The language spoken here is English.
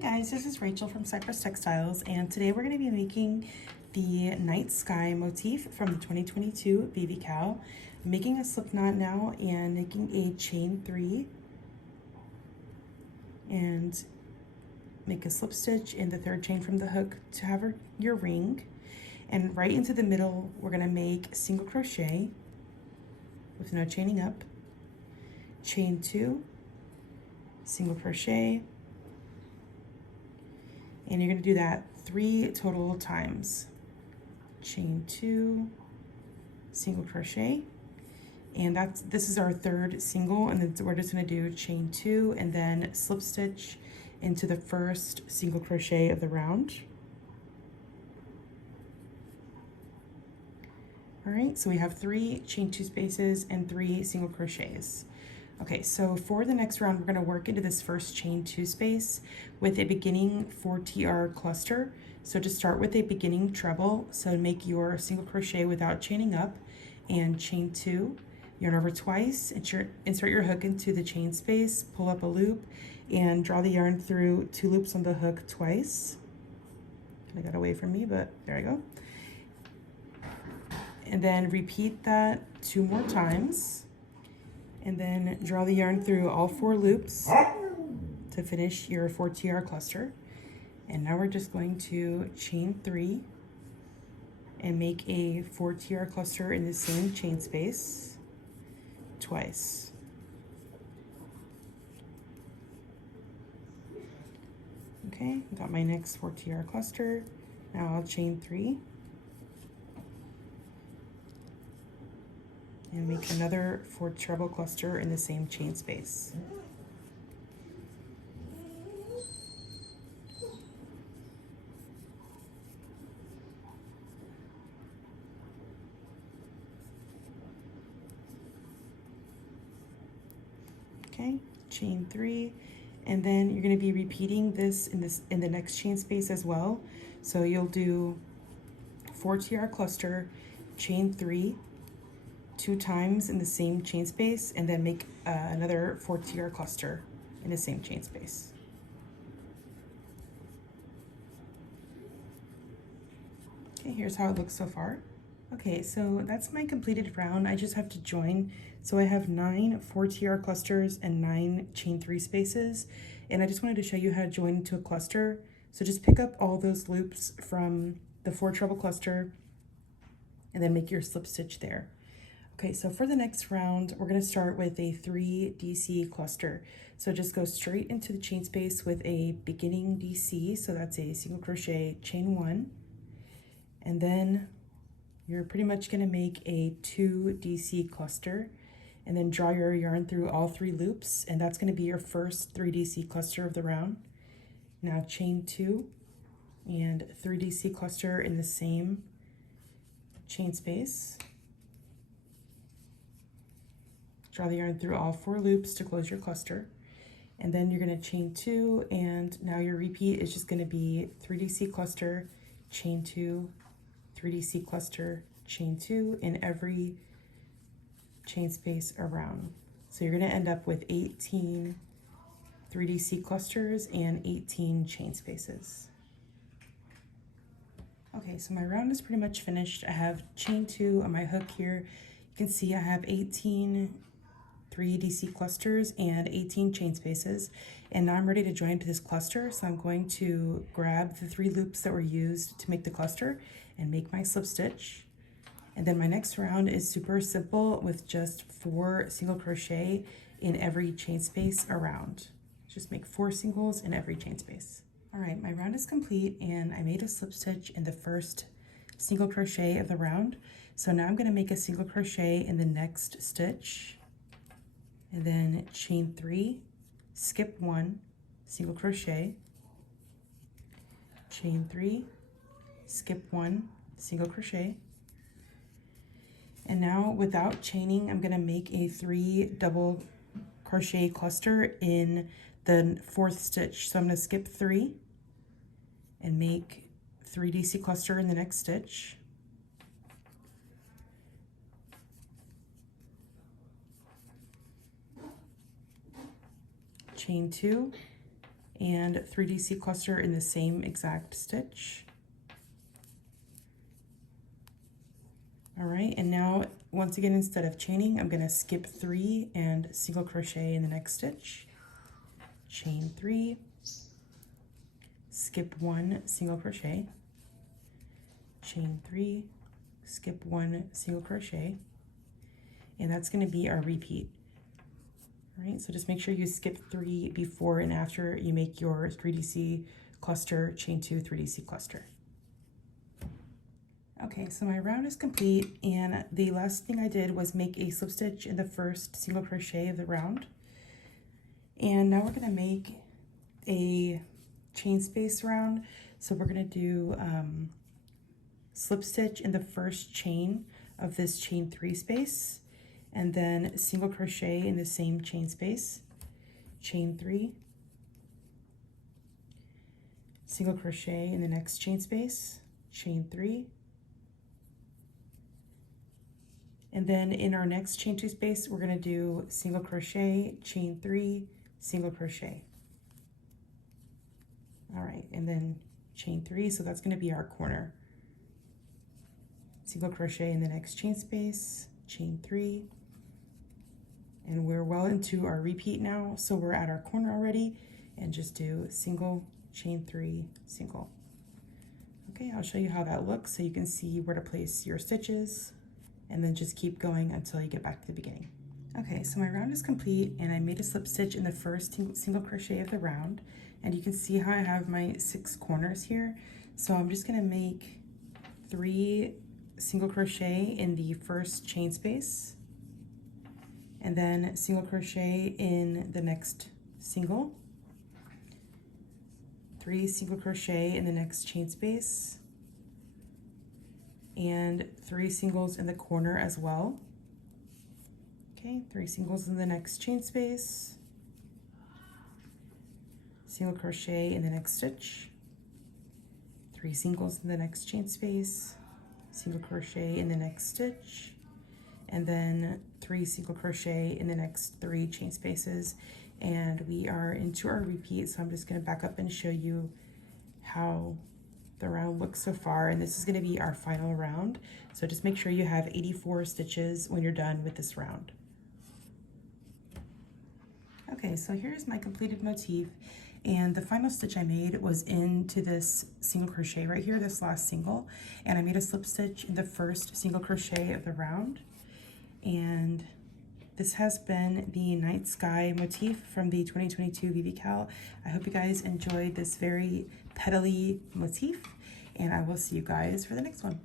Hey guys, this is Rachel from Cypress Textiles, and today we're going to be making the Night Sky motif from the 2022 VVCAL. I'm making a slip knot now and making a chain 3 and make a slip stitch in the third chain from the hook to have your ring. And right into the middle, we're going to make single crochet with no chaining up, chain 2, single crochet, and you're going to do that 3 total times. Chain 2, single crochet, and this is our third single, and then we're just going to do chain 2 and then slip stitch into the first single crochet of the round. All right, so we have 3 chain 2 spaces and 3 single crochets. Okay, so for the next round, we're going to work into this first chain 2 space with a beginning 4TR cluster. So just start with a beginning treble. So make your single crochet without chaining up and chain 2, yarn over twice, insert your hook into the chain space, pull up a loop, and draw the yarn through 2 loops on the hook twice. Kind of got away from me, but there I go. And then repeat that 2 more times. And then draw the yarn through all 4 loops to finish your 4TR cluster. And now we're just going to chain 3 and make a 4TR cluster in the same chain space twice. Okay, got my next 4TR cluster. Now I'll chain 3 and make another 4 treble cluster in the same chain space. Okay, chain 3, and then you're going to be repeating this in the next chain space as well. So you'll do 4TR cluster, chain 3, 2 times in the same chain space, and then make another 4TR cluster in the same chain space. Okay, here's how it looks so far. Okay, so that's my completed round. I just have to join. So I have 9 4TR clusters and 9 chain 3 spaces, and I just wanted to show you how to join into a cluster. So just pick up all those loops from the 4 treble cluster and then make your slip stitch there. Okay, so for the next round, we're going to start with a 3 DC cluster. So just go straight into the chain space with a beginning DC, so that's a single crochet, chain 1, and then you're pretty much going to make a 2 DC cluster, and then draw your yarn through all 3 loops, and that's going to be your first 3 DC cluster of the round. Now chain 2 and 3 DC cluster in the same chain space. Draw the yarn through all 4 loops to close your cluster, and then you're going to chain 2, and now your repeat is just going to be 3 DC cluster, chain 2, 3 DC cluster, chain 2 in every chain space around. So you're going to end up with 18 3 DC clusters and 18 chain spaces. Okay, so my round is pretty much finished. I have chain 2 on my hook here. You can see I have 18 3 DC clusters and 18 chain spaces, and now I'm ready to join to this cluster. So I'm going to grab the 3 loops that were used to make the cluster and make my slip stitch. And then my next round is super simple with just 4 single crochet in every chain space around. Just make 4 singles in every chain space. All right, my round is complete, and I made a slip stitch in the first single crochet of the round. So now I'm going to make a single crochet in the next stitch, and then chain 3, skip 1, single crochet, chain 3, skip 1, single crochet, and now without chaining, I'm going to make a 3 double crochet cluster in the 4th stitch. So I'm going to skip 3 and make 3 DC cluster in the next stitch, chain 2 and 3DC cluster in the same exact stitch. All right, and now once again, instead of chaining, I'm going to skip 3 and single crochet in the next stitch, chain 3, skip 1, single crochet, chain 3, skip 1, single crochet, and that's going to be our repeat. All right, so just make sure you skip 3 before and after you make your 3DC cluster, chain 2, 3DC cluster. Okay, so my round is complete, and the last thing I did was make a slip stitch in the first single crochet of the round. And now we're going to make a chain space round. So we're going to do slip stitch in the first chain of this chain 3 space, and then single crochet in the same chain space, chain 3, single crochet in the next chain space, chain 3, and then in our next chain 2 space, we're going to do single crochet, chain 3, single crochet. All right, and then chain 3, so that's going to be our corner. Single crochet in the next chain space, chain 3, and we're well into our repeat now, so we're at our corner already, and just do single, chain 3, single. Okay, I'll show you how that looks so you can see where to place your stitches, and then just keep going until you get back to the beginning. Okay, so my round is complete, and I made a slip stitch in the first single crochet of the round, and you can see how I have my 6 corners here. So I'm just going to make 3 single crochet in the first chain space, and then single crochet in the next single, 3 single crochet in the next chain space, and 3 singles in the corner as well. Okay, 3 singles in the next chain space, single crochet in the next stitch, 3 singles in the next chain space, single crochet in the next stitch, and then 3 single crochet in the next 3 chain spaces. And we are into our repeat, so I'm just going to back up and show you how the round looks so far, and this is going to be our final round. So just make sure you have 84 stitches when you're done with this round. Okay, so here's my completed motif, and the final stitch I made was into this single crochet right here, this last single, and I made a slip stitch in the first single crochet of the round. And this has been the Night Sky motif from the 2022 VVCAL. I hope you guys enjoyed this very petally motif, and I will see you guys for the next one.